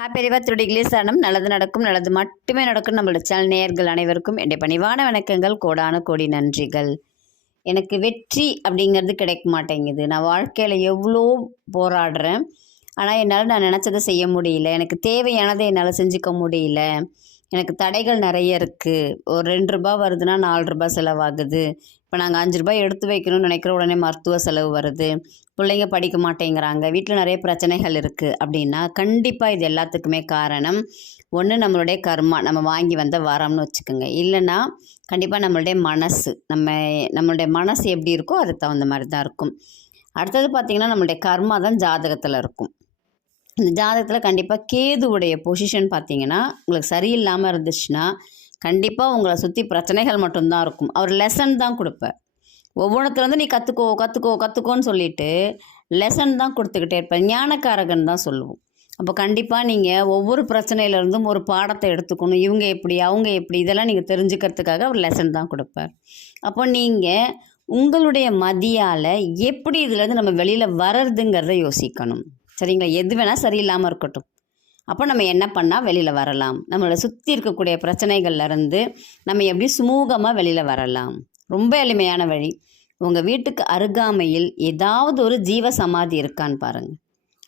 Happy ரிவர்த்துடைய சரணம். நல்லது நடக்கும், நல்லது மட்டுமே நடக்கும். நம்மளோட சேனல் நேயர்கள் அனைவருக்கும் என்னுடைய பணிவான வணக்கங்கள், கோடான கோடி நன்றிகள். எனக்கு வெற்றி அப்படிங்கிறது கிடைக்க மாட்டேங்குது. நான் வாழ்க்கையில் எவ்வளோ போராடுறேன், ஆனால் என்னால் நான் நினச்சதை செய்ய முடியல. எனக்கு தேவையானதை என்னால் செஞ்சுக்க முடியல. எனக்கு தடைகள் நிறைய இருக்குது. ஒரு ₹2 வருதுன்னா ₹4 செலவாகுது. இப்போ நாங்கள் ₹5 எடுத்து வைக்கணும்னு நினைக்கிற உடனே மருத்துவ செலவு வருது. பிள்ளைங்க படிக்க மாட்டேங்கிறாங்க. வீட்டில் நிறைய பிரச்சனைகள் இருக்குது அப்படின்னா கண்டிப்பாக இது எல்லாத்துக்குமே காரணம் ஒன்று நம்மளுடைய கர்மா, நம்ம வாங்கி வந்த வரம்னு வச்சுக்கோங்க. இல்லைன்னா கண்டிப்பாக நம்மளுடைய மனசு, நம்மளுடைய மனசு எப்படி இருக்கோ அதுக்கு தகுந்த மாதிரி தான் இருக்கும். அடுத்தது பார்த்திங்கன்னா நம்மளுடைய கர்மா தான் ஜாதகத்தில் இருக்கும். இந்த ஜாதகத்தில் கண்டிப்பாக கேதுவுடைய பொசிஷன் பார்த்திங்கன்னா உங்களுக்கு சரியில்லாமல் இருந்துச்சுன்னா கண்டிப்பாக உங்களை சுற்றி பிரச்சனைகள் மட்டும்தான் இருக்கும். அவர் லெசன் தான் கொடுப்பார். ஒவ்வொன்றுத்துலேருந்து நீ கற்றுக்கோன்னு சொல்லிட்டு லெசன் தான் கொடுத்துக்கிட்டே இருப்பார். ஞானக்காரகன் தான் சொல்லுவோம். அப்போ கண்டிப்பாக நீங்கள் ஒவ்வொரு பிரச்சனையிலேருந்தும் ஒரு பாடத்தை எடுத்துக்கணும். இவங்க எப்படி, அவங்க எப்படி, இதெல்லாம் நீங்கள் தெரிஞ்சுக்கிறதுக்காக அவர் லெசன் தான் கொடுப்பார். அப்போ நீங்கள் உங்களுடைய மதியால் எப்படி இதுலேருந்து நம்ம வெளியில் வர்றதுங்கிறத யோசிக்கணும். சரிங்களா? எது வேணால் சரியில்லாமல் இருக்கட்டும். அப்போ நம்ம என்ன பண்ணால் வெளியில் வரலாம், நம்மளை சுற்றி இருக்கக்கூடிய பிரச்சனைகள்லேருந்து நம்ம எப்படி சுமூகமாக வெளியில் வரலாம். ரொம்ப எளிமையான வழி. உங்கள் வீட்டுக்கு அருகாமையில் ஏதாவது ஒரு ஜீவ சமாதி இருக்கான்னு பாருங்கள்.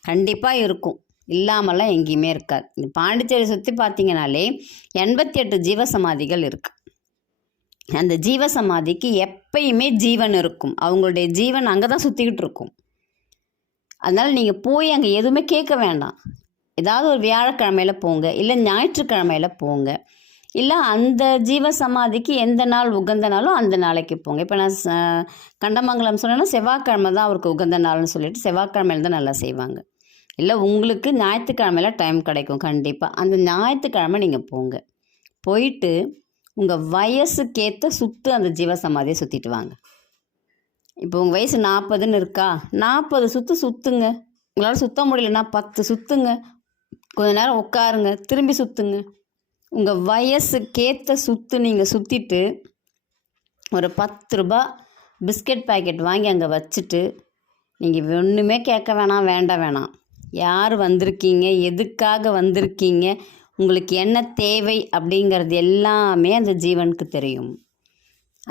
கண்டிப்பாக இருக்கும், இல்லாமலாம் எங்கேயுமே இருக்காது. இந்த பாண்டிச்சேரி சுற்றி பார்த்தீங்கனாலே 88 ஜீவ சமாதிகள் இருக்குது. அந்த ஜீவ சமாதிக்கு எப்பயுமே ஜீவன் இருக்கும். அவங்களுடைய ஜீவன் அங்கே தான் சுற்றிக்கிட்டு இருக்கும். அதனால் நீங்கள் போய் அங்கே எதுவுமே கேட்க வேண்டாம். ஏதாவது ஒரு வியாழக்கிழமையில் போங்க, இல்லை ஞாயிற்றுக்கிழமையில் போங்க, இல்லை அந்த ஜீவ சமாதிக்கு எந்த நாள் உகந்த நாளும் அந்த நாளைக்கு போங்க. இப்போ நான் கண்டமங்கலம் சொன்னேன்னா செவ்வாய்க்கிழமை தான் அவருக்கு உகந்த நாள்னு சொல்லிட்டு செவ்வாய்க்கிழமையில் தான் நல்லா செய்வாங்க. இல்லை உங்களுக்கு ஞாயிற்றுக்கிழமையில் டைம் கிடைக்கும். கண்டிப்பாக அந்த ஞாயிற்றுக்கிழமை நீங்கள் போங்க. போயிட்டு உங்கள் வயசுக்கேற்ற அந்த ஜீவ சமாதியை சுற்றிட்டு வாங்க. இப்போ உங்கள் வயசு 40ன்னு இருக்கா, 40 சுற்றுங்க. உங்களால் சுற்ற முடியலன்னா 10 சுற்றுங்க. கொஞ்ச நேரம் உட்காருங்க, திரும்பி சுற்றுங்க. உங்கள் வயசுக்கேற்ற நீங்கள் சுற்றிட்டு ஒரு ₹10 பிஸ்கட் பேக்கெட் வாங்கி அங்கே வச்சுட்டு நீங்கள் ஒன்றுமே கேட்க வேணாம், வேண்டாம். யார் வந்திருக்கீங்க, எதுக்காக வந்திருக்கீங்க, உங்களுக்கு என்ன தேவை அப்படிங்கிறது எல்லாமே அந்த ஜீவனுக்கு தெரியும்.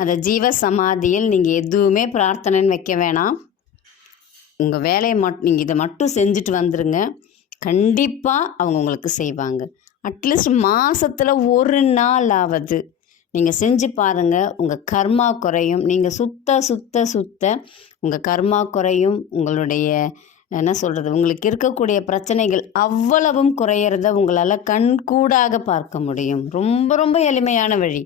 அந்த ஜீவ சமாதியில் நீங்கள் எதுவுமே பிரார்த்தனைன்னு வைக்க வேணாம். உங்கள் வேலையை நீங்கள் இதை மட்டும் செஞ்சுட்டு வந்துடுங்க. கண்டிப்பாக அவங்க உங்களுக்கு செய்வாங்க. அட்லீஸ்ட் மாதத்தில் ஒரு நாளாவது நீங்கள் செஞ்சு பாருங்கள். உங்கள் கர்மா குறையும். நீங்கள் சுத்த உங்கள் கர்மா குறையும். உங்களுடைய என்ன சொல்கிறது, உங்களுக்கு இருக்கக்கூடிய பிரச்சனைகள் அவ்வளவும் குறையிறத உங்களால் கண்கூடாக பார்க்க முடியும். ரொம்ப ரொம்ப எளிமையான வழி.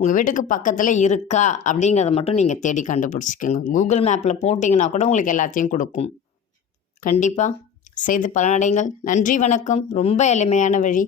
உங்கள் வீட்டுக்கு பக்கத்தில் இருக்கா அப்படிங்கிறத மட்டும் நீங்கள் தேடி கண்டுபிடிச்சிக்கோங்க. கூகுள் மேப்பில் போட்டிங்கன்னா கூட உங்களுக்கு எல்லாத்தையும் கொடுக்கும். கண்டிப்பாக செய்து பலனடைங்கள். நன்றி, வணக்கம். ரொம்ப எளிமையான வழி.